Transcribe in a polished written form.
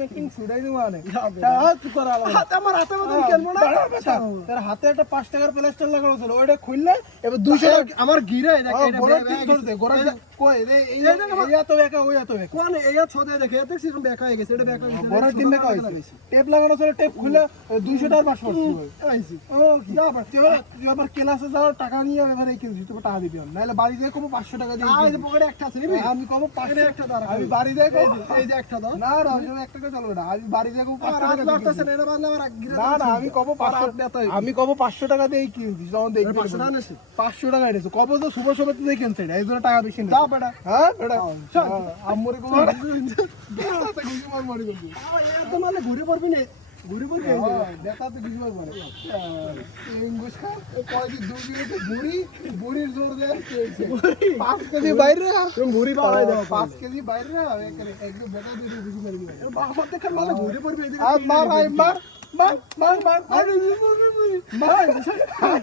making ছুড়াই দিও মানে হাত করা হাতে আমার হাতে মতন খেলবো না তোর হাতে একটা 5 টাকার প্লাস্টার লাগানো ছিল ওইটা খুললে এবার 200 টাকা আমার গিরা এটা গোড়া ঠিক করে দে গোড়া কই এই তো একা ওই তো একা কোন এইয়া ছোদে দেখে দেখছি এরকম বেকা হয়ে গেছে এটা বেকা হয়ে গেছে গোড়া তিন টাকা হইছে টেপ লাগানো ছিল টেপ খুলে 200 টাকার বাস করছিস আইছি ও কি তুই আবার ক্লাসে যাওয়ার টাকা নিয়ে এবার এই কিনছিস তোকে টাকা দিবি নাহলে বাড়ি যেয়ে কম 500 টাকা দিয়ে এই যে পকেটে একটা আছে নিবি আমি কম 500 একটা দাঁড়া আমি বাড়ি যাই এই যে একটা দাও না না ওই 1 টাকা চলবে না আমি বাড়ি যাই কম 500 টাকা লাগতেছে না এটা বাংলা আমার গিরা না না আমি কব 500 আমি কব 500 টাকা দিয়ে কিনছি যখন দেখি 500 টাকা নেছি 500 টাকা এনেছো কব তো শুভ সমিতি দিয়ে কিনছে এটা এই জন্য টাকা বেশি না দাও বেটা হ্যাঁ বেটা আমরে কো দাঁড়াতে গুজি মার মারি করবি এত মানে ঘুরে পড়বি না ঘুরে পড়বি দেখাতে গুজি মার মারে ইংলিশ খা কয় কি 2 কিলো বুড়ি বুড়ির জোর দে 5 কেজি বাইরে তুমি ঘুরি পাওয়াই দাও 5 কেজি বাইরে একদম বেটা দিয়ে গুজি মারি বাবা দেখে মানে ঘুরে পড়বি মার মার মার মার মার মার